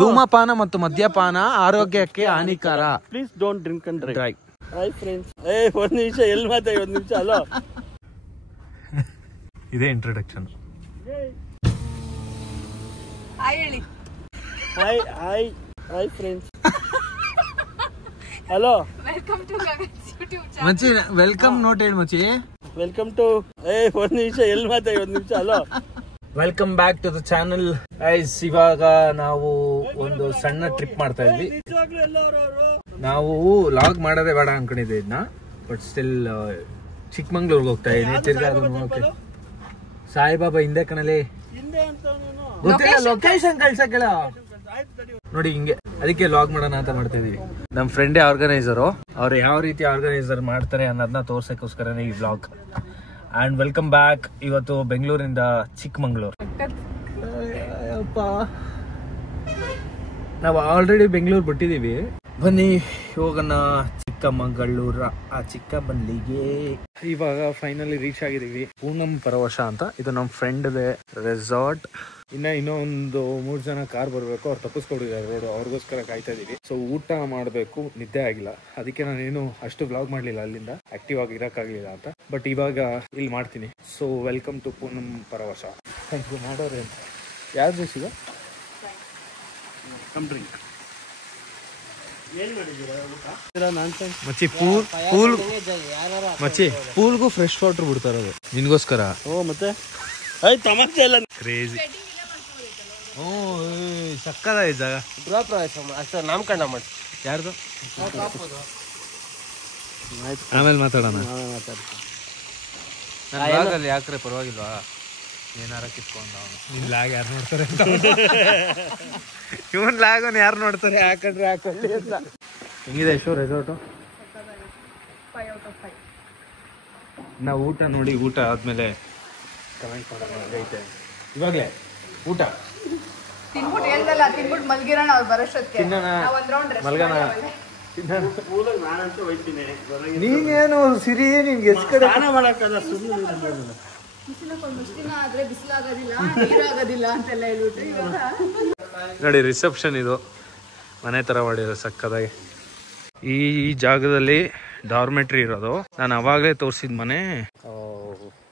ಧೂಮಪಾನ ಮತ್ತು ಮದ್ಯಪಾನ ಆರೋಗ್ಯಕ್ಕೆ ಹಾನಿಕರ. Please don't drink and drive. Hi friends. ಒಂದ್ ನಿಮಿಷ ಎಲ್ಲಿ ಮಾತಾಡಿ, ಒಂದ್ ನಿಮಿಷ. ಹಲೋ, ಇದೇ introduction. Hi hi hi friends. Hello, ಮಚ್ಚಿ ವೆಲ್ಕಮ್. ನೋಟ್ ಹೇಳಿ ಮಚ್ಚಿ. Welcome to. ಒಂದ್ ನಿಮಿಷ ಎಲ್ಲಿ ಮಾತಾಡಿ, ಒಂದ್ ನಿಮಿಷ. Hello, welcome back to the channel. Guys, ಇವಾಗ ನಾವು ಒಂದು ಸಣ್ಣ ಟ್ರಿಪ್ ಮಾಡ್ತಾ ಇದ್ವಿ. ನಾವು ಲಾಗ್ ಮಾಡೋದೇ ಬೇಡ ಅನ್ಕೊಂಡಿದ್ದೆ ಇದನ್ನ, ಬಟ್ ಸ್ಟಿಲ್ ಚಿಕ್ಕಮಂಗ್ಳೂರ್ಗೆ ಹೋಗ್ತಾ ಇದೀನಿ. ತಿರ್ಗಾ ಸಾಯಿಬಾಬಾ ಹಿಂದೆ ಕಣಲಿ ಗೊತ್ತಿಲ್ಲ, ಲೊಕೇಶನ್ ಕಳ್ಸಕ್ಕೆಲ್ಲ ನೋಡಿ ಹಿಂಗೆ. ಅದಕ್ಕೆ ಲಾಗ್ ಮಾಡೋಣ ಅಂತ ಮಾಡ್ತಾ ಇದೀವಿ. ನಮ್ ಫ್ರೆಂಡೇ ಆರ್ಗನೈಸರು. ಅವ್ರು ಯಾವ ರೀತಿ ಆರ್ಗನೈಸರ್ ಮಾಡ್ತಾರೆ ಅನ್ನೋದನ್ನ ತೋರ್ಸಕ್ಕೋಸ್ಕರನೇ ಈ ವ್ಲಾಗ್. And welcome back. ಇವತ್ತು ಬೆಂಗಳೂರಿಂದ ಚಿಕ್ಕಮಂಗ್ಳೂರು. ನಾವು ಆಲ್ರೆಡಿ ಬೆಂಗಳೂರು ಬಿಟ್ಟಿದೀವಿ. ಬನ್ನಿ ಹೋಗೋಣ ಚಿಕ್ಕಮಗಳೂರ ಆ ಚಿಕ್ಕಮಲ್ಲಿಗೆ. ಇವಾಗ ಫೈನಲಿ ರೀಚ್ ಆಗಿದೀವಿ. ಪೂನಂ ಪರವಶ ಅಂತ. ಇದು ನಮ್ಮ ಫ್ರೆಂಡ್ ರೆಸಾರ್ಟ್. ಇನ್ನೊಂದು 3 ಜನ ಕಾರ್ ಬರ್ಬೇಕು. ಅವ್ರು ತಪ್ಪಿಸ್ಕೊಂಡಿದ್ದಾರೆ ರೋಡ್, ಅವ್ರಿಗೋಸ್ಕರ ಕಾಯ್ತಾ ಇದೀವಿ. ಸೊ ಊಟ ಮಾಡಬೇಕು, ನಿದ್ದೆ ಆಗಿಲ್ಲ. ಅದಕ್ಕೆ ನಾನೇನು ಅಷ್ಟು ವ್ಲಾಗ್ ಮಾಡ್ಲಿಲ್ಲ, ಅಲ್ಲಿಂದ ಆಕ್ಟಿವ್ ಆಗಿ ಇರಕ್ಕಾಗ್ಲಿಲ್ಲ ಅಂತ. ಬಟ್ ಇವಾಗ ಇಲ್ಲಿ ಮಾಡ್ತೀನಿ. So welcome to Poonam Paravasha. Thank you. ಮಾಡೋರೆ ಅಂತ ಯಾರು ಜ್ಯೂಸ್ ಈಗ ಮಚ್ಚಿ ಮಚ್ಚಿ ಪೂಲ್ಗೂ ಫ್ರೆಶ್ ವಾಟರ್ ಬಿಡ್ತಾರ ಅದು ನಿನ್ಗೋಸ್ಕರ. ಮತ್ತೆ ತಮಾಷೆ ಎಲ್ಲ ಕ್ರೇಜಿ. ಸಕ್ಕದ ಜಾಗ. ನಾಮಕರಣ ಮಾಡಿ ಯಾರ್ದು ಆಮೇಲೆ ಮಾತಾಡೋಣ. ಅಲ್ಲಿ ಯಾಕ್ರೆ ಪರವಾಗಿಲ್ವಾ, ಏನಾರ ಕಿತ್ಕೊಂಡ ನಿನ್ ಲಾಗ್ ಯಾರು ನೋಡ್ತಾರೆ ಅಂತ. ಇವನ್ ಲಾಗನ್ ಯಾರು ನೋಡ್ತಾರೆ, ಹಾಕಂಡ್ರೆ ಹಾಕೊಳ್ಳಿ ಅಂತ. ಹೆಂಗಿದೆ ಯಶೋ ರೆಸಾರ್ಟು? ನಾವು ಊಟ ನೋಡಿ, ಊಟ ಆದ್ಮೇಲೆ ಕಮೆಂಟ್ ಮಾಡೋಣ ಹೇಗೈತೆ. ಇವಾಗಲೇ ಊಟ ನೀನೇನು ಸಿರಿ, ನಿನ್ಗೆ ಎಷ್ಟು ಕಡೆ ಮಾಡಕ್ಕಲ್ಲ. ನೋಡಿ ರಿಸೆಪ್ಷನ್ ಇದು ಮನೆ ತರ ಮಾಡಿರೋ ಸಕ್ಕದಾಗಿ. ಈ ಜಾಗದಲ್ಲಿ ಡಾರ್ಮೆಟ್ರಿ ಇರೋದು. ನಾನು ಅವಾಗಲೇ ತೋರಿಸಿದ ಮನೆ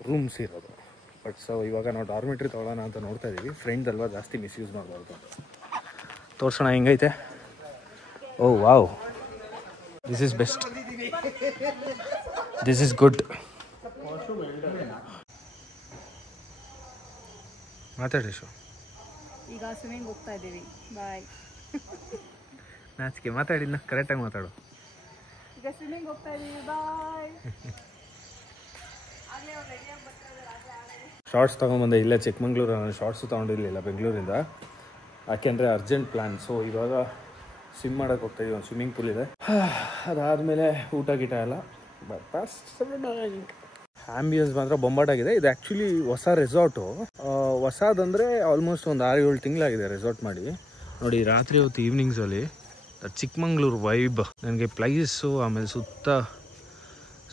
ರೂಮ್ಸ್ ಇರೋದು. ಬಟ್ ಸೊ ಇವಾಗ ನಾವು ಡಾರ್ಮೆಟ್ರಿ ತಗೊಳ್ಳೋಣ ಅಂತ ನೋಡ್ತಾ ಇದೀವಿ. ಫ್ರೆಂಡ್ಸ್ ಅಲ್ವಾ, ಜಾಸ್ತಿ ಮಿಸ್ಯೂಸ್ ಮಾಡಬಾರ್ದು. ತೋರ್ಸೋಣ ಹೆಂಗೈತೆ. Oh wow, this is best, this is good. ಮಾತಾಡಿ ಶೋ. ಈಗ ಸ್ವಿಮ್ಮಿಂಗ್ ಹೋಗ್ತಾ ಇದ್ದೀವಿ. ಬಾಯ್. ನಾಚಿಕೆ ಮಾತಾಡಿದ್ನ ಕರೆಕ್ಟಾಗಿ ಮಾತಾಡು. ಈಗ ಸ್ವಿಮ್ಮಿಂಗ್ ಹೋಗ್ತಾ ಇದ್ದೀವಿ. ಬಾಯ್. ಶಾರ್ಟ್ಸ್ ತೊಗೊಂಡ್ಬಂದೆ. ಇಲ್ಲ ಚಿಕ್ಕಮಂಗ್ಳೂರು, ನಾನು ಶಾರ್ಟ್ಸು ತೊಗೊಂಡಿರಲಿಲ್ಲ ಬೆಂಗಳೂರಿಂದ. ಯಾಕೆಂದರೆ ಅರ್ಜೆಂಟ್ ಪ್ಲ್ಯಾನ್. ಸೊ ಇವಾಗ ಸ್ವಿಮ್ ಮಾಡೋಕ್ಕೆ ಹೋಗ್ತಾಯಿದ್ದೀವಿ. ಒಂದು ಸ್ವಿಮ್ಮಿಂಗ್ ಪೂಲ್ ಇದೆ. ಅದಾದಮೇಲೆ ಊಟ ಗೀಟ ಎಲ್ಲ. ಬಟ್ ಆಂಬಿಯನ್ಸ್ ಮಾತ್ರ ಬೊಂಬಾಟಾಗಿದೆ. ಇದು ಆ್ಯಕ್ಚುಲಿ ಹೊಸ ರೆಸಾರ್ಟು. ಹೊಸದಂದರೆ ಆಲ್ಮೋಸ್ಟ್ ಒಂದು 6-7 ತಿಂಗಳಾಗಿದೆ ರೆಸಾರ್ಟ್ ಮಾಡಿ. ನೋಡಿ ರಾತ್ರಿ ಹೊತ್ತು ಈವ್ನಿಂಗ್ಸಲ್ಲಿ ಚಿಕ್ಕಮಂಗ್ಳೂರು ವೈಬ್. ನನಗೆ ಪ್ಲೇಸು ಆಮೇಲೆ ಸುತ್ತ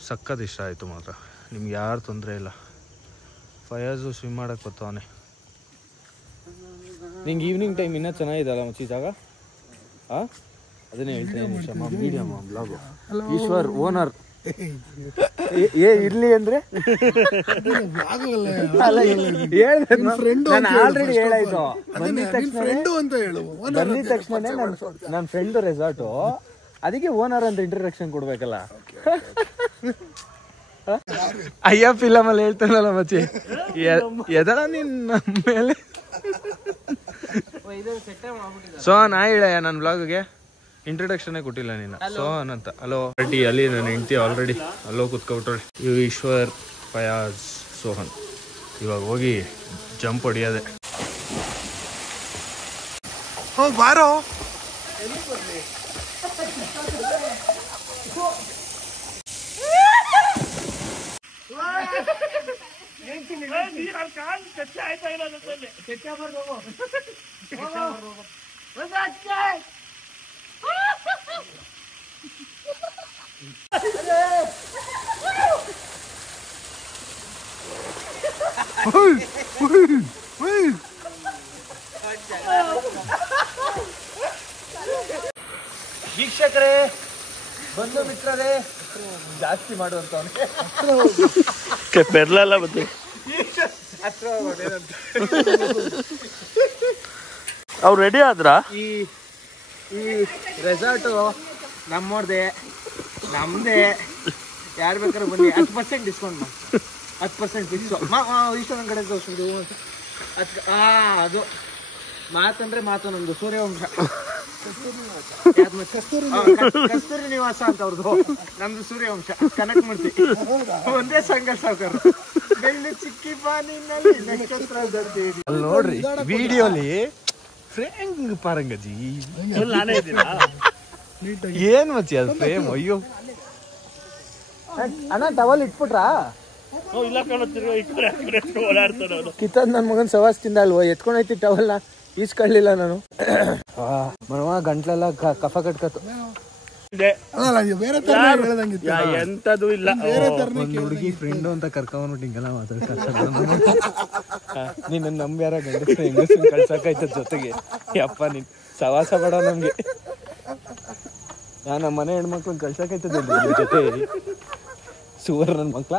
ಸಕ್ಕತ್ ಇಷ್ಟ ಆಯಿತು ಮಾತ್ರ. ನಿಮ್ಗೆ ಯಾರು ತೊಂದರೆ ಇಲ್ಲ. ಫಯಾಜು ಸ್ವಿಮ್ ಮಾಡೋಕ್ಕೆ ಬರ್ತಾವನೆ. ನಿಂಗೆ ಈವ್ನಿಂಗ್ ಟೈಮ್ ಇನ್ನೂ ಚೆನ್ನಾಗಿದೆಯಲ್ಲ ಮಚ್ಚಿ ಜಾಗ. ಹಾಂ, ಅದನ್ನೇ ಹೇಳ್ತೀನಿ. Medium blog. ಈಶ್ವರ್ ಓನರ್ ಇರ್ಲಿ ಅಂದ್ರೆ ಆಲ್ರೆಡಿ ಹೇಳಾಯ್ತು. ಬಂದಿದ ತಕ್ಷಣ ನನ್ನ ಫ್ರೆಂಡ್ ರೆಸಾರ್ಟು, ಅದಕ್ಕೆ ಓನರ್ ಅಂತ ಇಂಟ್ರಡಕ್ಷನ್ ಕೊಡ್ಬೇಕಲ್ಲ. ಅಯ್ಯ ಫಿಲಮ್ ಅಲ್ಲಿ ಹೇಳ್ತಾನಲ್ಲ ಮಚ್ಚಿ, ಎದಳ ನಿನ್ ಮೇಲೆ. ಸೋಹನ್ ಹೇಳಯ್ಯ ನನ್ನ ಬ್ಲಾಗ್ಗೆ ಇಂಟ್ರಡಕ್ಷನೇ ಕೊಟ್ಟಿಲ್ಲ ನೀನು. ಸೋಹನ್ ಅಂತ. ಹಲೋ ರೆಡ್ಡಿ, ಅಲ್ಲಿ ನನ್ನ ಹೆಂಡತಿ ಆಲ್ರೆಡಿ ಅಲ್ಲೋ ಕೂತ್ಕೊಬಿಟ್ರೆ. ಇವು ಈಶ್ವರ್, ಫಯಾಜ್, ಸೋಹನ್. ಇವಾಗ ಹೋಗಿ ಜಂಪ್ ಹೊಡಿಯೋದೆ. ಬಾರೋ ವೀಕ್ಷಕರೇ, ಬಂಧು ಮಿತ್ರರೇ, ಜಾಸ್ತಿ ಮಾಡುವಂತವನಿಗೆ ಬೆರ್ಲಲ್ಲ ಬಂದು ಅವ್ರು ರೆಡಿ ಆದ್ರ. ಈ ರೆಸಾರ್ಟು ನಮ್ಮವ್ರದೇ, ನಮ್ಮದೇ. ಯಾರು ಬೇಕಾದ್ರೂ ಬನ್ನಿ. 10% ಡಿಸ್ಕೌಂಟ್ ಮಾಡಿ, 10% ಫಿಕ್ಸು. ಇಷ್ಟು ನನ್ನ ಕಡೆ ತೋರಿಸಿದ್ರು ಅದು ಮಾತಂದ್ರೆ ಮಾತು. ನಮ್ದು ಸೂರ್ಯವಂಶ, ಕಸ್ತೂರಿ ನಿವಾಸ ಅಂತ ಅವ್ರದ್ದು, ನಮ್ದು ಸೂರ್ಯವಂಶ ಕನಕ್ ಮೂರ್ತಿ. ಒಂದೇ ಸಂಘ ಸಾವುಕಾರ. ಬೆಳ್ಳಿ ಚಿಕ್ಕಿ ಪಾನಿನಲ್ಲಿ ನಕ್ಷತ್ರ. ಅಲ್ಲಿ ನೋಡ್ರಿ ವಿಡಿಯೋಲಿ ಫ್ರೇಮ್ ಪಾರಂಗಜಿ ನಾನೇ ಇದ್ದೀರಾ? ಏನ್ ಮಚ್ಚಿ ಅದು ಫ್ರೇಮ್. ಅಯ್ಯೋ ಅಣ್ಣ ಟವಲ್ ಇಟ್ಬಿಟ್ರಾ? ಇಲ್ಲ ಕಾಣುತ್ತಿರುವ ಓಡಾಡ್ತಾನೆ ಅವನು. ಕಿತ್ತದ್ ನನ್ ಮಗನ್ ಸವಾಸ್ತಿಂದ ಅಲ್ವೋ ಎತ್ಕೊಂಡೈತಿ ಟವಲ್ನ. ಈಸ್ಕೊಳ್ಳಿಲ್ಲ ನಾನು. ಮನವ ಗಂಟ್ಲೆಲ್ಲ ಕಫ ಕಟ್ಕತ್ತು. ಎಂತದು ಇಲ್ಲ. ಒಂದ್ ಹುಡುಗಿ ಫ್ರೆಂಡ್ ಅಂತ ಕರ್ಕೊಂಡ್ಬಿಟ್ಟು ಹಿಂಗೆಲ್ಲ ಮಾತಾಡ್ತಾರೆ. ನೀನ್ ನಂಬ್ಯಾರ ಗಂಡಸ್ರು ಹೆಂಗಸ್ರು ಕಳ್ಸಕಾಯ್ತದ ಜೊತೆಗೆ. ಯಪ್ಪ ನೀನ್ ಸವಾಸ ಬೇಡ ನಮ್ಗೆ. ನಮ್ಮ ಮನೆ ಹೆಣ್ಮಕ್ಳನ್ನ ಕಳ್ಸಕಾಯ್ತದ ಜೊತೆ. ಸುವರ್ ನನ್ ಮಕ್ಳ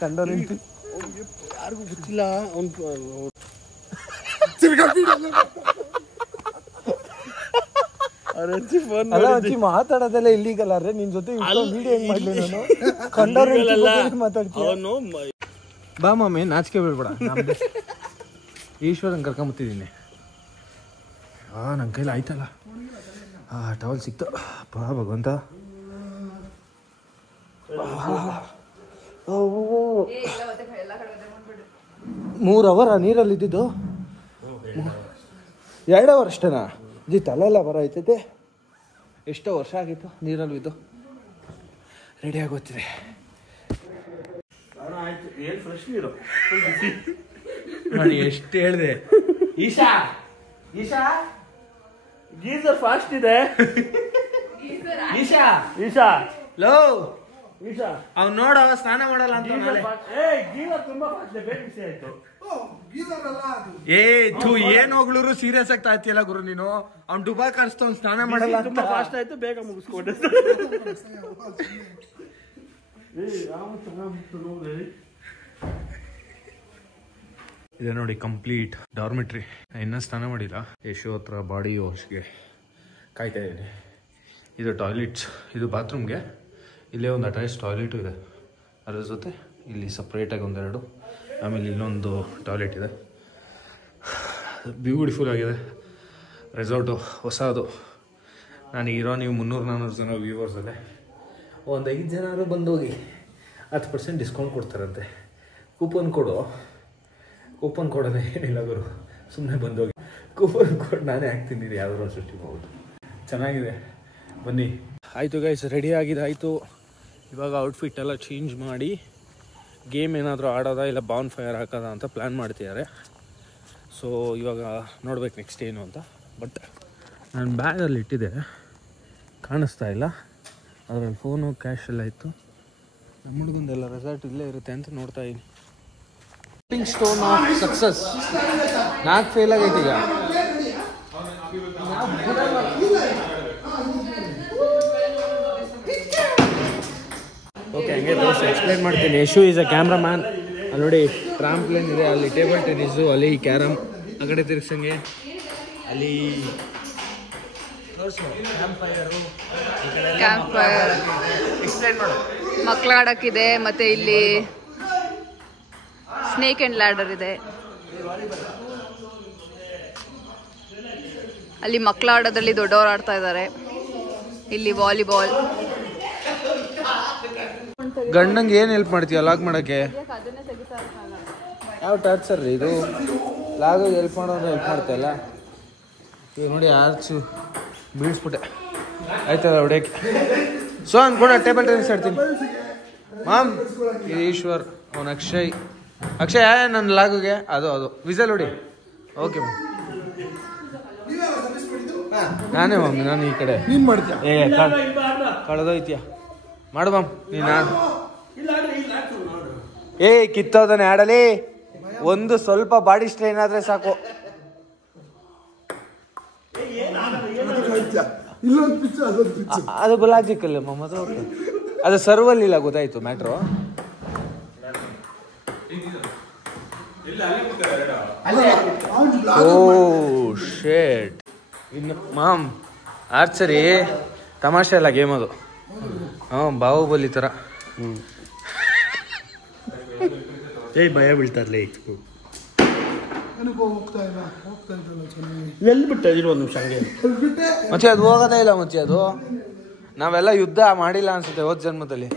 ಕಂಡವ್ರು ಯಾರಿಗೂ ಗೊತ್ತಿಲ್ಲ. ಮಾತಾಡೋದೆಲ್ಲ ಇಲ್ಲಿಗಲ್ಲ ರೇ. ನಿನ್ ಜೊತೆ ವಿಡಿಯೋ ಹೆಂಗ್ ಮಾಡ್ಲಿ ನಾನು? ಕಂಡವ್ರು ಮಾತಾಡ್ತೀನಿ. ಬಾ ಮಾಮಿ, ನಾಚಿಕೆ ಬೀಳ್ಬೇಡ. ಈಶ್ವರನ್ ಕರ್ಕೊಂಬತ್ತಿದ್ದೀನಿ. ನನ್ನ ಕೈಲಿ ಆಯ್ತಲ್ಲ. ಟವಲ್ ಸಿಕ್ತು. ಬಾ ಭಗವಂತ. 3 ಅವರ್ ನೀರಲ್ಲಿ ಇದ್ದಿದ್ದು. 2 ಅವರ್ ಅಷ್ಟೇನಾ? ಜಿ ತಲೆಲ್ಲ ಬರ ಐತೈತೆ. ಎಷ್ಟೋ ವರ್ಷ ಆಗಿತ್ತು ನೀರಲ್ಲಿ ಇದ್ದು. ರೆಡಿ ಆಗೋಗ್ತಿದೆ. ನೋಡಿ ಎಷ್ಟು ಹೇಳಿದೆ. ಈಶಾ ಈಶಾ ಗೀಸರ್ ಫಾಸ್ಟ್ ಇದೆ. ಈಶಾ ಈಶಾ ಲೋ ಈಶಾ ಅವ್ನು ನೋಡ ಸ್ನಾನ ಮಾಡಲ್ಲ ಅಂತ. ಗೀಸರ್ ತುಂಬಾ ಫಾಸ್ಟ್ ಬೇಗ ಬಿಸಿ ಆಯ್ತು. ಏನ್ ಹೋಗ್ಲೂರು ಸೀರಿಯಸ್ ಆಗ್ತಾ ಇರ್ತೀಯಲ್ಲ ಗುರು ನೀನು. ಅವ್ನು ಡುಬಾ ಕಾಣಿಸ್ತು, ಅವ್ನು ಸ್ನಾನ ಮಾಡಲ್ಲ. ತುಂಬಾ ಫಾಸ್ಟ್ ಆಯ್ತು, ಬೇಗ ಮುಗಿಸ್ಕೊಂಡೆ. ಇದೆ ನೋಡಿ ಕಂಪ್ಲೀಟ್ ಡಾರ್ಮೆಟ್ರಿ. ಇನ್ನೂ ಸ್ನಾನ ಮಾಡಿಲ್ಲ. ಯಶು ಹತ್ರ ಬಾಡಿ ವಾಶ್ಗೆ ಕಾಯ್ತಾ ಇದ್ದೀನಿ. ಇದು ಟಾಯ್ಲೆಟ್ಸ್, ಇದು ಬಾತ್ರೂಮ್ಗೆ. ಇಲ್ಲೇ ಒಂದು ಅಟ್ಯಾಚ್ ಟಾಯ್ಲೆಟು ಇದೆ. ಅದ್ರ ಜೊತೆ ಇಲ್ಲಿ ಸಪ್ರೇಟಾಗಿ ಒಂದೆರಡು, ಆಮೇಲೆ ಇಲ್ಲೊಂದು ಟಾಯ್ಲೆಟ್ ಇದೆ. ಬ್ಯೂಟಿಫುಲ್ ಆಗಿದೆ ರೆಸಾರ್ಟು, ಹೊಸದು. ನನಗಿರೋ ನೀವು 300-400 ಜನ ವ್ಯೂವರ್ಸಲ್ಲೇ ಒಂದು 5 ಜನರು ಬಂದೋಗಿ 10% ಡಿಸ್ಕೌಂಟ್ ಕೊಡ್ತಾರಂತೆ. ಕೂಪನ್ ಕೊಡು. ಕೂಪನ್ ಕೊಡೋದೇ ಏನಿಲ್ಲ ಗುರು, ಸುಮ್ಮನೆ ಬಂದೋಗಿ ಕೂಪನ್ ಕೊಟ್ಟು ನಾನೇ ಹಾಕ್ತೀನಿ. ಯಾವ್ದಾರು ಸೃಷ್ಟಿ ಮಾಡ್ಬೋದು. ಚೆನ್ನಾಗಿದೆ, ಬನ್ನಿ. ಆಯಿತು ಗೈಸ್, ರೆಡಿ ಆಗಿದೆ, ಆಯಿತು. ಇವಾಗ ಔಟ್ಫಿಟ್ ಎಲ್ಲ ಚೇಂಜ್ ಮಾಡಿ ಗೇಮ್ ಏನಾದರೂ ಆಡೋದಾ ಇಲ್ಲ ಬಾನ್ ಫೈರ್ ಹಾಕೋದಾ ಅಂತ ಪ್ಲ್ಯಾನ್ ಮಾಡ್ತಿದ್ದಾರೆ. ಸೊ ಇವಾಗ ನೋಡ್ಬೇಕು ನೆಕ್ಸ್ಟ್ ಏನು ಅಂತ. ಬಟ್ ನಾನು ಬ್ಯಾಗಲ್ಲಿ ಇಟ್ಟಿದ್ದೆ, ಕಾಣಿಸ್ತಾ ಇಲ್ಲ. ಅದರಲ್ಲಿ ಫೋನು ಕ್ಯಾಶ್ ಎಲ್ಲ ಇತ್ತು. ನಮ್ಮ ಹುಡುಗಂದೆಲ್ಲ ರೆಸಾರ್ಟ್ ಇಲ್ಲೇ ಇರುತ್ತೆ ಅಂತ ನೋಡ್ತಾ ಇದ್ದೀನಿ. Stepping stone of success. 4 fail ಆಗೈತೆ ಈಗ. ಓಕೆ, ಹಂಗೆ ದೋಸ್ತ ಎಕ್ಸ್ಪ್ಲೈನ್ ಮಾಡ್ತೀನಿ. Yashu is a cameraman. ಅಲ್ಲಿ ನೋಡಿ ಟ್ರಾಂಪ್ಲೇನ್ ಇದೆ, ಅಲ್ಲಿ ಟೇಬಲ್ ಟೆನ್ನಿಸು, ಅಲ್ಲಿ ಕ್ಯಾರಮ್, ಆ ಕಡೆ ತಿರ್ಸಂಗೆ ಅಲ್ಲಿ ಕ್ಯಾಂಪ್ ಫೈರ್, ಎಕ್ಸ್ಪ್ಲೈನ್ ಮಾಡು. ಮಕ್ಕಳ ಆಡಕ್ಕಿದೆ. ಮತ್ತೆ ಇಲ್ಲಿ ಸ್ನೇಕ್ ಅಂಡ್ ಲ್ಯಾಡರ್ ಇದೆ. ಅಲ್ಲಿ ಮಕ್ಕಳ ಆಡೋದ್ರಲ್ಲಿ ದೊಡ್ಡವರು ಆಡ್ತಾ ಇದ್ದಾರೆ. ಇಲ್ಲಿ ವಾಲಿಬಾಲ್. ಗಂಡಂಗೆ ಏನು ಹೆಲ್ಪ್ ಮಾಡ್ತೀಯ ಲಾಗ್ ಮಾಡೋಕ್ಕೆ? ಯಾವ ಟಾರ್ಚರ್ ರೀ ಇದು? ಲಾಗ್ ಹೆಲ್ಪ್ ಮಾಡೋದು ಹೆಲ್ಪ್ ಮಾಡ್ತಾಯಿಲ್ಲ. ಈಗ ನೋಡಿ ಆರ್ಚು ಬೀಳಿಸ್ಬಿಟ್ಟೆ. ಆಯ್ತದ ಹೊಡೆಯಕ್ಕೆ. ಸೊ ಅನ್ಕೊಂಡ ಟೇಬಲ್ ಟೆನ್ನಿಸ್ ಆಡ್ತೀನಿ. ಮಾಮ್, ಇದು ಈಶ್ವರ್, ಅವನು ಅಕ್ಷಯ್. ಅಕ್ಷಯ್ ನನ್ನ ಲಾಗುಗೆ ಅದು ವಿಸಲ್ ಹೊಡಿ. ಓಕೆ ಮ್ಯಾಮ್, ನಾನೇ ಮಮ್ಮಿ, ನಾನು ಈ ಕಡೆ. ನೀನು ಮಾಡ್ತೀಯ? ಕಳೆದೋಯ್ತೀಯ, ಮಾಡು ಮ್ಯಾಮ್ ನೀನು. ಕಿತ್ತೋದನೆ ಆಡಲಿ. ಒಂದು ಸ್ವಲ್ಪ ಬಾಡಿ ಸ್ಟ್ರೈನ್ ಆದರೆ ಸಾಕು. ಅದು ಲಾಜಿಕಲ್ ಮೊಹಮ್ಮದ್. ಅದು ಸರ್ವಲ್ಲಿ ಇಲ್ಲ, ಗೊತ್ತಾಯ್ತು ಮ್ಯಾಟ್ರು. ಓ ಶೇಟ್. ಇನ್ನು ಮಾಮ್ ಆರ್ಚರಿ ತಮಾಷೆ ಅಲ್ಲ ಗೇಮ್ ಅದು. ಬಾಹುಬಲಿ ತರ. ಭಯ ಬೀಳ್ತಾರಲೇ. ಎಲ್ಲಿ ಬಿಟ್ಟ ಒಂದು ನಿಮಿಷ ಹಂಗೆ ಮತ್ತೆ ಅದು ಹೋಗೋದೇ ಇಲ್ಲ ಮುಂಚೆ. ಅದು ನಾವೆಲ್ಲ ಯುದ್ಧ ಮಾಡಿಲ್ಲ ಅನ್ಸುತ್ತೆ ಹೋದ ಜನ್ಮದಲ್ಲಿ.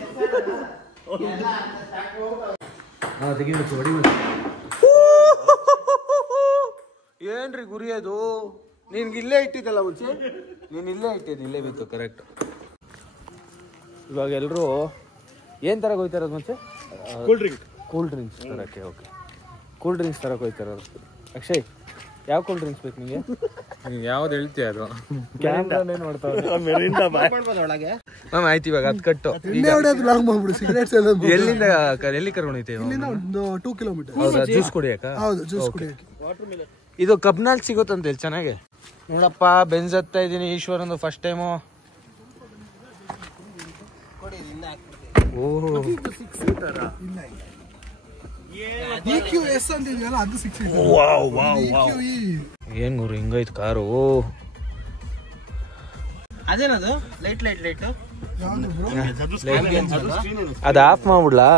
ಏನ್ರಿ ಗುರಿ ಅದು? ನಿನ್ಗೆ ಇಲ್ಲೇ ಇಟ್ಟಿದ್ದಲ್ಲ ಮುಂಚೆ, ನೀನ್ ಇಲ್ಲೇ ಇಟ್ಟಿದ್ದು, ಇಲ್ಲೇ ಬಿತ್ತು ಕರೆಕ್ಟ್. ಇವಾಗ ಎಲ್ರು ಏನ್ ತರಕ್ ಹೋಯ್ತಾರ ಮುಂಚೆ? ಕೂಲ್ ಡ್ರಿಂಕ್ಸ್ ತರಕ್ಕೆ. ಓಕೆ, ಕೂಲ್ ಡ್ರಿಂಕ್ಸ್ ತರಕ್ ಹೋಯ್ತಾರ. ಅಕ್ಷಯ್, ಯಾವ ಕೂಲ್ ಡ್ರಿಂಕ್ಸ್ ಬೇಕು ನಿಮಗೆ? ಯಾವ್ದು ಹೇಳ್ತೀಯ ಅದು? ಕ್ಯಾಮ್ರಾನೇ ನೋಡ್ತಾವೆ. ಮ್ಯಾಮ್ ಆಯ್ತು, ಇವಾಗ ಅದು ಕಟ್ಟು. ಎಲ್ಲಿಂದ ಎಲ್ಲಿ ಕರ್ಕೊಂಡೈತೆ? 2 ಕಿಲೋಮೀಟರ್. ಹೌದಾ? ಜ್ಯೂಸ್ ಕುಡಿಯಕ? ಹೌದು, ಜ್ಯೂಸ್ ಕುಡಿಯಕ್ಕೆ. ಇದು ಕಬ್ನಲ್ಲಿ ಸಿಗುತ್ತಂತ ಹೇಳಿ ಚೆನ್ನಾಗಿ. ನೋಡಪ್ಪ, ಬೆಂಜ್ ಹತ್ತಾ ಇದೀನಿ ಈಶ್ವರಂದು ಫಸ್ಟ್ ಟೈಮು. ಏನ್ ಗುರು ಹಿಂಗೈತು ಕಾರು? ಅದೇನದು ಲೈಟ್ ಅದ ಆಫ್ ಮಾಡ್ಬಿಡ್ಲಾ?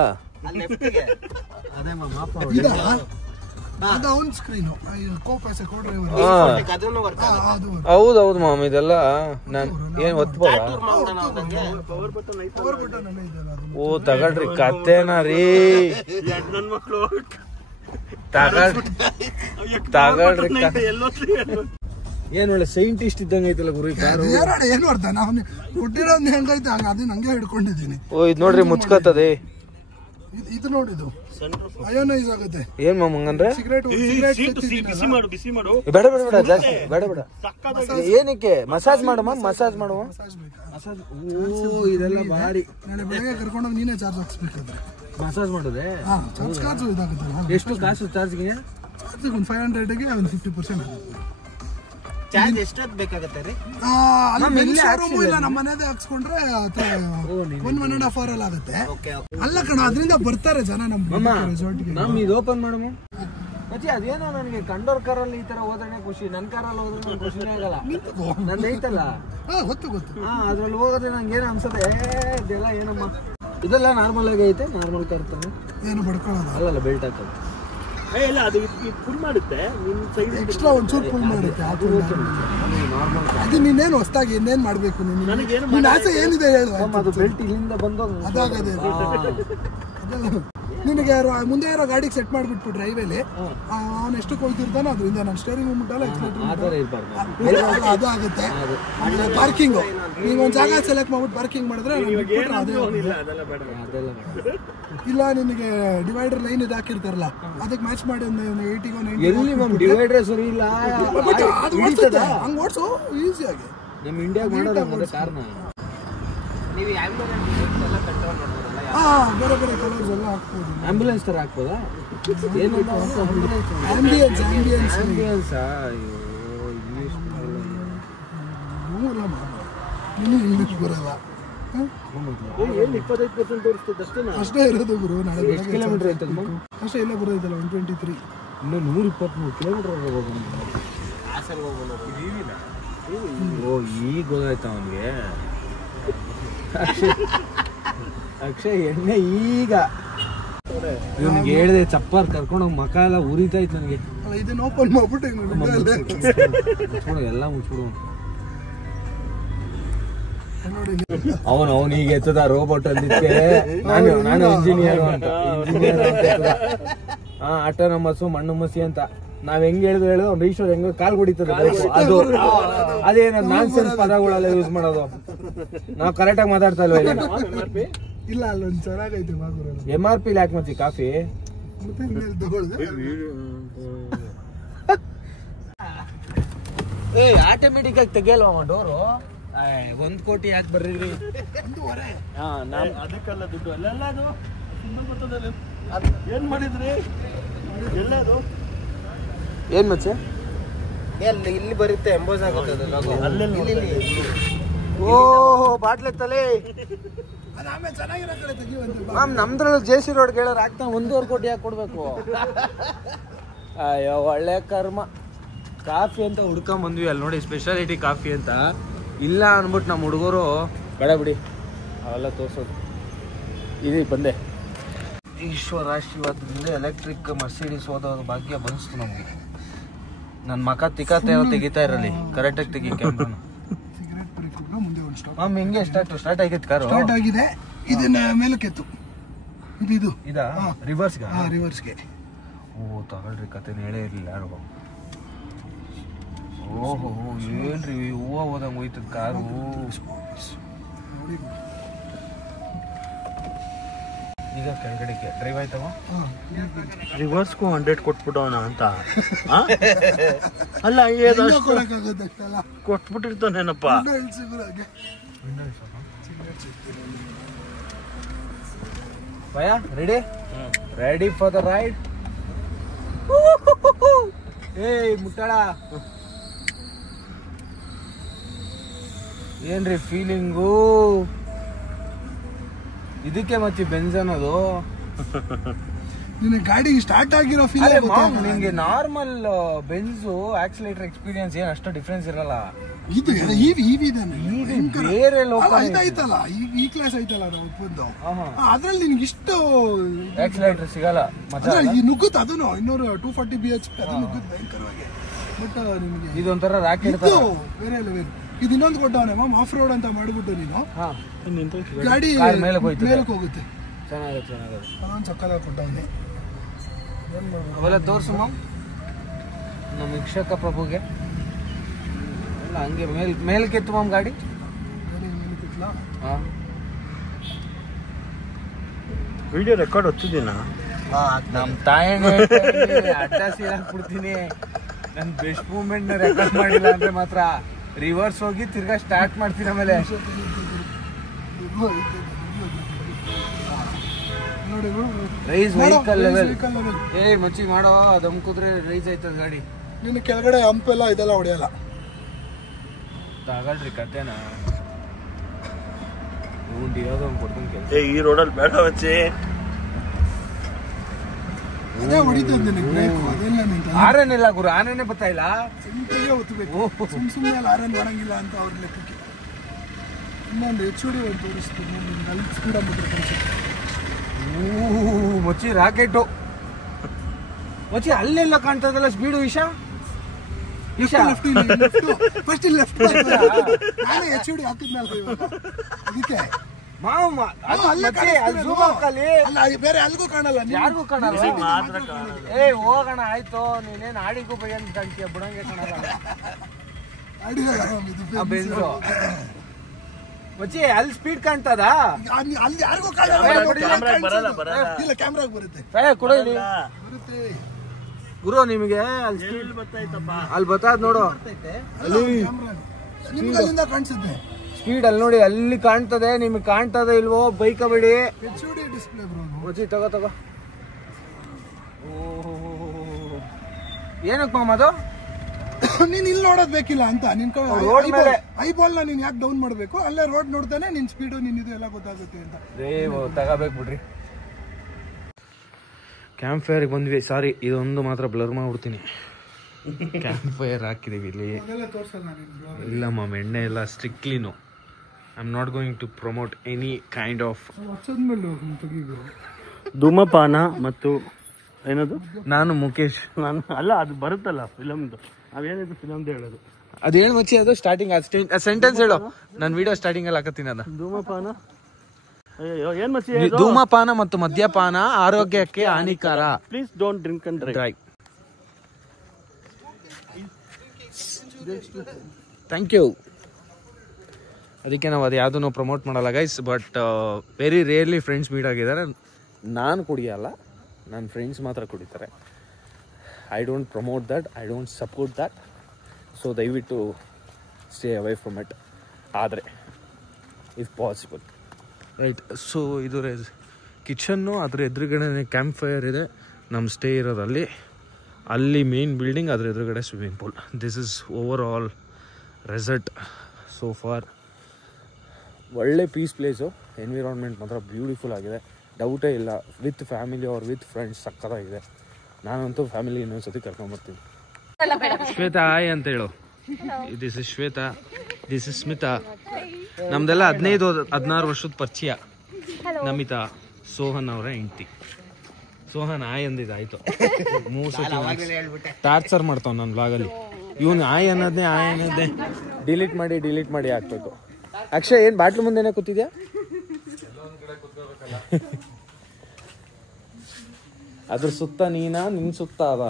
ಹೌದೌದು ಮಾಮ್, ಇದೆಲ್ಲ ನಾನ್ ಏನ್ ಒತ್ಬೋದ? ಓ ತಗೊಳ್ರಿ, ಕತ್ತೇನ ರೀ, ತಗೊಳ್ರಿ. ಏನ್ ಒಳ್ಳೆ ಸೈಂಟಿಸ್ಟ್ ಇದ್ದಂಗ ಐತಲ್ಲ ಗುರು ಕಾರು. ಏನ್ ಮಾಡ್ತಾ ನಾವು ಹುಟ್ಟಿರೋದ್ ಹೆಂಗೈತೆ ಹಂಗ ಅದನ್ನ ಹಂಗೆ ಹಿಡ್ಕೊಂಡಿದ್ದೀನಿ. ಓ ಇದು ನೋಡ್ರಿ ಮುಚ್ಕತ್ತದೆ. ಇದು ನೋಡಿದು ಅಯೋನೈಸ್ ಆಗುತ್ತೆ. ಏನ್ ಮಾಮ್ ಹಂಗಂದ್ರೆ? ಬಿಸಿ ಮಾಡು. ಬೇಡ ಜಾಸ್ತಿ ಬೇಡ. ಏನಕ್ಕೆ? ಮಸಾಜ್ ಮಾಡುವ, ಮಸಾಜ್ ಮಾಡುವ. ಓ ಇದೆಲ್ಲ ಭಾರಿ. ನಾಳೆ ಬೆಳಗ್ಗೆ ಕರ್ಕೊಂಡೋಗಿ ನೀನೇ ಚಾರ್ಜ್ ಹಾಕ್ಸ್ಬೇಕಾದ್ರೆ. ಮಸಾಜ್ ಮಾಡೋದೇ? ಚಾರ್ಜ್ ಇದಾಗುತ್ತಲ್ಲ. ಎಷ್ಟು ಕಾಸು ಚಾರ್ಜ್ಗೆ? ಚಾರ್ಜ್ ಒಂದು 500ಗೆ ಒಂದು 50% ಚಾರ್ಜ್ ಎಷ್ಟೊತ್ತು ಬೇಕಾಗತ್ತೆ ರೀ? ಇಲ್ಲ, ನಮ್ಮ ಮನೆದೇ ಹಾಕ್ಸ್ಕೊಂಡ್ರೆ 1.5 hour ಅಲ್ಲಿ ಆಗುತ್ತೆ. ಅಲ್ಲ ಕಣ, ಅದರಿಂದ ಬರ್ತಾರೆ ಜನ ನಮ್ಮ ರೆಸಾರ್ಟ್ಗೆ. ಇದು ಓಪನ್ ಮಾಡಮ್ಮ ಮತ್ತೆ. ಅದೇನೋ ನನಗೆ ಕಂಡೋರ್ ಕಾರಲ್ಲಿ ಈ ತರ ಹೋದ್ರೆ ಖುಷಿ, ನನ್ ಕಾರಲ್ಲಿ ಹೋದ್ರೆ ಖುಷಿನೇ ಆಗಲ್ಲ. ನಂದು ಐತಲ್ಲ ಗೊತ್ತು ಅದ್ರಲ್ಲಿ ಹೋಗೋದ್ರೆ ನಂಗೆ ಏನೋ ಅನ್ಸತ್ತೆ, ಇದೆಲ್ಲ ಏನಮ್ಮ ಇದೆಲ್ಲ ನಾರ್ಮಲ್ ಆಗಿ ಐತೆ. ನಾರ್ಮಲ್ ತರ್ತಾನೆ, ಏನು ಬಡ್ಕೊಳ್ಳೋದು ಅಲ್ಲಲ್ಲ, ಬೆಲ್ಟ್ ಹಾಕೋದು. ಇಲ್ಲ, ಅದು ಫುಲ್ ಮಾಡುತ್ತೆ, ಎಕ್ಸ್ಟ್ರಾ ಒಂಚೂರು ಫುಲ್ ಮಾಡುತ್ತೆ. ಅದು ನೀನೇನು ಹೊಸದಾಗಿ ಇನ್ನೇನ್ ಮಾಡ್ಬೇಕು? ನಿನ್ನ ಆಸೆ ಏನಿದೆ ಹೇಳು. ಅದು ಬೆಲ್ಟ್ ಇಲ್ಲಿಂದ ಬಂದು ಅದಾಗದೆ. ನಿನಗೆ ಮುಂದೆ ಇರೋ ಗಾಡಿಗೆ ಸೆಟ್ ಮಾಡಿಬಿಟ್ಟು ಡ್ರೈವೇಲಿ ಅವ್ನು ಎಷ್ಟು ಕೊಳ್ತಿರ್ತಾನೋ ಅದರಿಂದ ನಾನು ಸ್ಟೇರಿಂಗ್ ಮುಟ್ಟಲ್ಲ, ಅದು ಆಗುತ್ತೆ. ಪಾರ್ಕಿಂಗು ನೀವು ಒಂದು ಜಾಗ ಸೆಲೆಕ್ಟ್ ಮಾಡ್ಬಿಟ್ಟು ಪಾರ್ಕಿಂಗ್ ಮಾಡಿದ್ರೆ ಇಲ್ಲ, ನಿನಗೆ ಡಿವೈಡರ್ ಲೈನ್ ಇದು ಹಾಕಿರ್ತಾರಲ್ಲ, ಅದಕ್ಕೆ ಮ್ಯಾಚ್ ಮಾಡಿ ಒಂದು 80ಗೋ 90 ಡಿವೈಡರ್ ಸರಿ ಇಲ್ಲ, ಹಂಗೆ ಓಡಿಸು ಈಸಿಯಾಗಿ. ನಮ್ಮ ಇಂಡಿಯಾಗೆ ಕಾರ್ನ ನೀವು ಬೇರೆ ಕಲರ್ಸ್ ಎಲ್ಲ ಹಾಕ್ಬೋದು. ಆಂಬ್ಯುಲೆನ್ಸ್ ತರ ಹಾಕ್ಬೋದಾ? ಇಂಗ್ಲಿಷ್ ಬರಲ್ಲ. 25% ತೋರಿಸ್ತದೆ ಅಷ್ಟೇ ಇರೋದು ಗುರು. ನಾಳೆ ಎಷ್ಟು ಕಿಲೋಮೀಟರ್ ಐತೆ ಅಷ್ಟೇ ಇಲ್ಲ ಬರೋದಲ್ಲ, 123. ಇನ್ನು 123 ಕಿಲೋಮೀಟರ್ ಹೋಗೋದು. ಓ ಈಗ ಗೊತ್ತಾಯ್ತ ಅವನಿಗೆ. ಅಕ್ಷಯ್ ಎಣ್ಣೆ ಈಗ ಇವನಿಗೆ ಹೇಳಿದೆ, ಚಪ್ಪಾರ್ ಕರ್ಕೊಂಡೋಗಿ ಮಕ ಎಲ್ಲ ಉರಿತಾ ಇತ್ತು ನನಗೆ. ಇದನ್ನ ಓಪನ್ ಮಾಡ್ಬಿಟ್ಟು ಎಲ್ಲ ಮುಚ್ಬಿಡು. ಅವನು ಈಗ ಎತ್ತದ ರೋಬೋಟ್ ಅಂದಿಕ್ಕೆ ನಾನು ಇಂಜಿನಿಯರ್ ಅಂತ ಆಟೋನಮಸ್ ಮಣ್ಣು ಮಸಿ ಅಂತ ನಾವ್ ಹೆಂಗ್ ಹೇಳಿದ್ರು ಹೇಳು. ಈಶ್ವರ್ ಹೆಂಗ ಕಾಲ್ ಹೊಡಿತದೆ ಅದು ಅದೇನ ನಾನ್ ಸೆನ್ಸ್ ಪದಗಳೆಲ್ಲ ಯೂಸ್ ಮಾಡೋದು. ನಾವ್ ಕರೆಕ್ಟ್ ಆಗಿ ಮಾತಾಡ್ತಾ ಇಲ್ವ? ಇಲ್ಲ, ಅಲ್ಲೊಂದು ಚೆನ್ನಾಗೈತೆ MRP ಯಾಕೆ ಮತ್ತೆ ಕಾಫಿ ಆಟೋಮೆಟಿಕ್ ಆಗಿ ತೆಗಿಯಲ್ವ ಡೋರು? 1 ಕೋಟಿ ಯಾಕೆ ಬರ್ರಿ? ಅದಕ್ಕೆಲ್ಲ ದುಡ್ಡು ಅಲ್ಲೆಲ್ಲ ಅದು ಏನ್ ಮಾಡಿದ್ರಿ? ಎಲ್ಲದು ಏನ್ ಮಚ್ಚೆ ಇಲ್ಲಿ ಬರುತ್ತೆ, ಎಂಬೋಸ್ ಆಗುತ್ತೆ. ಓಹೋ ಬಾಟ್ಲೆ ತಲೆ ಅದು ಆಮೇಲೆ ಚೆನ್ನಾಗಿರೋ ಕಡೆ ತೆಗಿವಂತೆ. ಮ್ಯಾಮ್ ನಮ್ದ್ರಲ್ಲಿ ಜೆ.ಸಿ. ರೋಡ್ ಹೇಳೋರು ಆಗ್ತಾ 1.5 ಕೋಟಿ ಯಾಕೆ ಕೊಡ್ಬೇಕು? ಅಯ್ಯೋ ಒಳ್ಳೆ ಕರ್ಮ. ಕಾಫಿ ಅಂತ ಹುಡ್ಕೊಂಡ್ ಬಂದ್ವಿ, ಅಲ್ಲಿ ನೋಡಿ ಸ್ಪೆಷಾಲಿಟಿ ಕಾಫಿ ಅಂತ. ಇಲ್ಲ ಅಂದ್ಬಿಟ್ಟು ನಮ್ಮ ಹುಡುಗರು ಬೇಡ ಬಿಡಿ ಅವೆಲ್ಲ ತೋರ್ಸೋದು. ಇದು ಬಂದೆ ಈಶ್ವರ ಇವತ್ತಿಂದ ಎಲೆಕ್ಟ್ರಿಕ್ ಮರ್ಸಿಡೀಸ್ ಓದೋದು ಭಾಗ್ಯ ಬನ್ಸ್ತು ನಮಗೆ. ನನ್ನ ಮಕ ತೆಗಿತಾ ಇರಲಿ, ಕರೆಕ್ಟಾಗಿ ತೆಗಿ ಕ್ಯಾಮ್ರಾನ. ಸಿಗರೇಟ್ ಬ್ರೇಕ್ ಮುಂದೆ ಒಂದು ಸ್ಟಾಪ್. ಮ್ಯಾಮ್ ಹಿಂಗೆ ಸ್ಟಾರ್ಟ್ ಆಗೈತೆ ಕಾರು. ಸ್ಟಾರ್ಟ್ ಆಗಿದೆ. ಇದನ್ನ ಮೇಲಕ್ಕೆತ್ತು. ಇದು ಇದಾ ರಿವರ್ಸ್ಗೆ? ರಿವರ್ಸ್ಗೆ. ಓ ತಗೊಳ್ರಿ, ಕತೆನ ಹೇಳೇ ಇರಲಿಲ್ಲ ಯಾರು. ಓಹೋ ಏನ್ರಿ ಹೂವು ಹೋದಂಗೆ ಹೋಯ್ತದ ಕಾರು. ಈಗ ಕೆಳಗಡೆಗೆ ಡ್ರೈವ್ ಆಯ್ತವ. ರಿವರ್ಸ್ಗೂ 100 ಕೊಟ್ಬಿಡೋಣ ಅಂತ. ಅಲ್ಲ ಕೊಟ್ಬಿಟ್ಟಿರ್ತಾನೇನಪ್ಪ. ಭಯ ರೆಡಿ ಫಾರ್ ದ ರೈಡ್. ಏಯ್ ಮುಟ್ಟಾಳ, ಏನ್ರಿ ಫೀಲಿಂಗು? ಇದಕ್ಕೆ ಮತ್ತೆ ಬೆಂಜ್ ಅನ್ನೋದು. ನಿನ್ನ ಗಾಡಿ ಸ್ಟಾರ್ಟ್ ಆಗಿರೋ ಫೀಲ್. ನಿಂಗೆ ನಾರ್ಮಲ್ ಬೆಂಜು ಆಕ್ಸಿಲೇಟರ್ ಎಕ್ಸ್ಪೀರಿಯನ್ಸ್ ಏನ್ ಅಷ್ಟು ಡಿಫ್ರೆನ್ಸ್ ಇರಲ್ಲ. ಇದು ಬೇರೆ ಐತಲ್ಲ, ಈ ಕ್ಲಾಸ್ ಐತಲ್ಲ ಒಪ್ಪಂದು, ಅದ್ರಲ್ಲಿ ನಿನ್ಗೆ ಇಷ್ಟು ಆಕ್ಸಿಲೇಟರ್ ಸಿಗಲ್ಲ. ನುಗ್ಗುತ್ತೆ ಅದನ್ನು 240 BHP ಅದು ನುಗ್ಗುತ್ತೆ ಭಯಂಕರವಾಗಿ. ಬಟ್ ನಿಮ್ಗೆ ಇದೊಂಥರ ರಾಕೆಟ್ ಬೇರೆ ಲೆವೆಲ್. ಇದು ಇನ್ನೊಂದು ಕೊಟ್ಟವನೆ ಮ್ಯಾಮ್, ಆಫ್ ರೋಡ್ ಅಂತ ಮಾಡ್ಬಿಟ್ಟು ನೀನು ಗಾಡಿ ಮೇಲಕ್ಕೆ ಹೋಗುತ್ತೆ. ಚೆನ್ನಾಗುತ್ತೆ ಅದೊಂದು ಸಕ್ಕದಾಗ ಕೊಟ್ಟವನೆ. ಅವೆಲ್ಲ ತೋರ್ಸು ಮ್ಯಾಮ್ ನಮ್ಮ ವೀಕ್ಷಕ ಪ್ರಭುಗೆ. ಎಲ್ಲ ಹಂಗೆ ಮೇಲಕ್ಕೆತ್ತು ಮ್ಯಾಮ್ ಗಾಡಿ. ವಿಡಿಯೋ ರೆಕಾರ್ಡ್ ಹೊತ್ತಿದ್ದೀನ. ನಮ್ಮ ತಾಯಿನೇ ಅಡ್ಡ ಸೀರಾಕ್ಬಿಡ್ತೀನಿ. ನನ್ನ ಬೆಸ್ಟ್ ಮೂಮೆಂಟ್ ರೆಕಾರ್ಡ್ ಮಾಡಿಲ್ಲ ಅಂದ್ರೆ ಮಾತ್ರ ರಿವರ್ಸ್ ಹೋಗಿ ತಿರ್ಗಾ ಸ್ಟಾರ್ಟ್ ಮಾಡ್ತೀನಿ. ಆಮೇಲೆ ರೈಸ್ ವೆಹಿಕಲ್ ಲೆವೆಲ್. ಮಚ್ಚಿ ಮಾಡೋ ಅದಮ್ ಕುದ್ರೆ ರೈಸ್ ಆಯ್ತದ ಗಾಡಿ. ನಿನ್ನ ಕೆಳಗಡೆ ಹಂಪ್ ಎಲ್ಲ ಇದೆಲ್ಲ ಹೊಡೆಯಲ್ಲ. ತಗೊಳ್ರಿ ಕತೆನ ಕೊಡ್ತೀನಿ ಕೆಲಸ. ಈ ರೋಡಲ್ಲಿ ಬೇಡ ಮಚ್ಚಿ. ಅದೇ ಹೊಡಿತದ ನಿನಗೆ ಬ್ರೇಕ್. ಅದೆಲ್ಲ ನಿಂತ ಆರನ್ ಇಲ್ಲ ಗುರು, ಆರನೇ ಬರ್ತಾ ಇಲ್ಲ. ಸಿಂಪಲ್ಗೆ ಒತ್ತಬೇಕು. ಸುಮ್ಮನೆ ಅಲ್ಲಿ ಆರನ್ ಮಾಡಂಗಿಲ್ಲ ಅಂತ ಅವ್ರ ಲೆಕ್ಕಕ್ಕೆ. ಇನ್ನೊಂದು HUD ಒಂದು ತೋರಿಸ್ತೀನಿ. ಅಲ್ಲಿ ಸ್ಪೀಡ್ ಆಗ್ಬಿಟ್ರೆ ಕನ್ಸುತ್ತೆ. ಮಚ್ಚಿ ರಾಕೆಟು ಮಚ್ಚಿ ಅಲ್ಲೆಲ್ಲ ಕಾಣ್ತದಲ್ಲ ಸ್ಪೀಡು. ಈಶಾ ಫಸ್ಟ್ ಇಲ್ಲಿ ಲೆಫ್ಟ್ ನಾನೇ HUD ಹಾಕಿದ್ನಲ್ಲ ಇವಾಗ. ಅದಕ್ಕೆ ಅಲ್ಲ ಬೇರೆ ಅಲ್ಗೂ ಕಾಣಲ್ಲ, ಯಾರಿಗೂ ಕಾಣಲ್ಲ. ಏ ಹೋಗೋಣ ಆಯ್ತು, ನೀನೇನ್ ಆಡಿಗೂ ಬೈ ಅಂತ ಕಾಣ್ತೀಯ, ಬಿಡಂಗೆ ಕಾಣಲ್ಲ. ಮಚ್ಚಿ ಅಲ್ಲಿ ಸ್ಪೀಡ್ ಕಾಣ್ತದ? ಅಲ್ಲಿ ಯಾರಿಗೂ ಕಾಣಲ್ಲ. ಕ್ಯಾಮ್ರಾಗ ಬರುತ್ತೆ ಗುರು ನಿಮಗೆ. ಅಲ್ಲಿ ಸ್ಪೀಡ್ ಅಲ್ಲಿ ಬತ್ತಾದ ನೋಡು. ನಿಮ್ಗಲ್ಲಿಂದ ಕಾಣಿಸುತ್ತೆ ಸ್ಪೀಡ್. ಅಲ್ಲಿ ನೋಡಿ, ಅಲ್ಲಿ ಕಾಣ್ತದೆ. ನಿಮ್ಗೆ ಕಾಣ್ತದೆ ಇಲ್ವೋ? ಬೈಕ್ ಬಿಡಿ. HUD ಡಿಸ್ಪ್ಲೇ ಮಚ್ಚಿ ತಗೋ. ಏನಕ್ಕೆ ಮಾಮ ಅದು? ನೀನ್ ಇಲ್ಲಿ ನೋಡೋದ್ ಬೇಕಿಲ್ಲ ಅಂತ ನಿನ್ ಐಬಾಲ್ ನ ನೀನ್ ಯಾಕೆ ಡೌನ್ ಮಾಡ್ಬೇಕು? ಅಲ್ಲೇ ರೋಡ್ ನೋಡ್ತಾನೆ ನಿನ್ ಸ್ಪೀಡು ನಿನ್ ಇದು ಎಲ್ಲ ಗೊತ್ತಾಗುತ್ತೆ ಅಂತ. ತಗೋಬೇಕು ಬಿಡ್ರಿ. ಕ್ಯಾಂಪ್ ಫೈರ್ಗೆ ಬಂದ್ವಿ. ಸಾರಿ, ಇದೊಂದು ಮಾತ್ರ ಬ್ಲರ್ ಮಾಡ್ಬಿಡ್ತೀನಿ. ಕ್ಯಾಂಪ್ ಫೈರ್ ಹಾಕಿದೀವಿ ಇಲ್ಲಿ. ಇಲ್ಲ ಮ್ಯಾಮ್, ಎಣ್ಣೆ ಎಲ್ಲ ಸ್ಟ್ರಿಕ್ಟ್ಲಿನು. I am not going to promote any kind of ಧೂಮಪಾನ ಮತ್ತು ಏನದು. ನಾನು ಮುಖೇಶ್. ನಾನು ಅಲ್ಲ, ಅದು ಬರುತ್ತಲ್ಲ ಫಿಲಮ್ದು. ನಾವೇನಿದು ಫಿಲಮ್ದು ಹೇಳೋದು. ಅದೇನು ಮಚ್ಚಿ ಅದು ಸ್ಟಾರ್ಟಿಂಗ್ ಸೆಂಟೆನ್ಸ್ ಹೇಳು. ನಾನು ವಿಡಿಯೋ ಸ್ಟಾರ್ಟಿಂಗ್ ಅಲ್ಲಿ ಹಾಕತ್ತೀನಿ. ಅದ ಧೂಮಪಾನ. ಏನ್ ಮಚ್ಚಿ? ಧೂಮಪಾನ ಮತ್ತು ಮದ್ಯಪಾನ ಆರೋಗ್ಯಕ್ಕೆ ಹಾನಿಕಾರ. Please don't drink and drive. Thank you. ಅದಕ್ಕೆ ನಾವು ಅದು ಯಾವುದೂ ಪ್ರಮೋಟ್ ಮಾಡಲ್ಲ guys. But very rarely friends meet ಆಗಿದ್ದಾರೆ. ನಾನು ಕುಡಿಯಲ್ಲ, ನನ್ನ ಫ್ರೆಂಡ್ಸ್ ಮಾತ್ರ ಕುಡಿತಾರೆ. I don't promote that, I don't support that. So ದಯವಿಟ್ಟು ಸ್ಟೇ ಅವೇ ಫ್ರಮ್ ಇಟ್. ಆದರೆ ಇಫ್ ಪಾಸಿಬಲ್ ರೈಟ್. ಸೊ ಇದು ಕಿಚನ್ನು, ಅದ್ರ ಎದುರುಗಡೆ ಕ್ಯಾಂಪ್ ಫೈರ್ ಇದೆ. ನಮ್ಮ ಸ್ಟೇ ಇರೋದು ಅಲ್ಲಿ ಮೇನ್ ಬಿಲ್ಡಿಂಗ್, ಅದ್ರ ಎದುರುಗಡೆ swimming pool. This is over all resort so for. ಒಳ್ಳೆ ಪೀಸ್ ಪ್ಲೇಸು. ಎನ್ವಿರಾನ್ಮೆಂಟ್ ಮಾತ್ರ ಬ್ಯೂಟಿಫುಲ್ ಆಗಿದೆ, ಡೌಟೇ ಇಲ್ಲ. ವಿತ್ ಫ್ಯಾಮಿಲಿ ಅವ್ರ ವಿತ್ ಫ್ರೆಂಡ್ಸ್ ಸಕ್ಕತ್ತಾಗಿದೆ. ನಾನಂತೂ ಫ್ಯಾಮಿಲಿ ಇನ್ನೊಂದ್ಸತಿ ಕರ್ಕೊಂಬರ್ತೀನಿ. ಶ್ವೇತಾ ಹಾಯ್ ಅಂತ ಹೇಳು. This is Shweta, this is Smita. ನಮ್ದೆಲ್ಲ 15-16 ವರ್ಷದ ಪರಿಚಯ. ನಮಿತಾ ಸೋಹನ್ ಅವರ ಹೆಂಡತಿ. ಸೋಹನ್ ಆಯ್ ಅಂದಿದ್ದು ಆಯ್ತು. 3 ಸತಿ ಟಾರ್ಚರ್ ಮಾಡ್ತಾವ ನನ್ನ ಬ್ಲಾಗಲ್ಲಿ. ಇವನು ಆಯ್ ಅನ್ನೋದನ್ನೇ ಡಿಲೀಟ್ ಮಾಡಿ ಹಾಕ್ಬೇಕು. ಅಕ್ಷಯ್ ಏನ್ ಬಾಟ್ಲು ಮುಂದೆನೆ ಕೂತಿದ್ಯಾ? ಅದ್ರ ಸುತ್ತ ನಿನ್ ಸುತ್ತ ಅದ.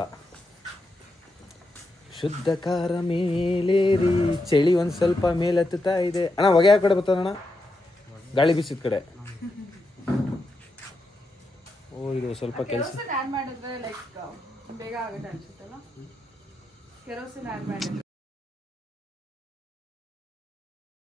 ಶುದ್ಧ ಕಾರ ಮೇಲೇರಿ ಚಳಿ ಒಂದ್ ಸ್ವಲ್ಪ ಮೇಲೆತ್ತಾ ಇದೆ ಅಣ್ಣ. ಹೊಗೆ ಯಾವ ಕಡೆ ಬರ್ತದಣ್ಣ? ಗಾಳಿ ಬೀಸಿದ ಕಡೆ. ಓ ಇದು ಸ್ವಲ್ಪ ಕೆಲಸ.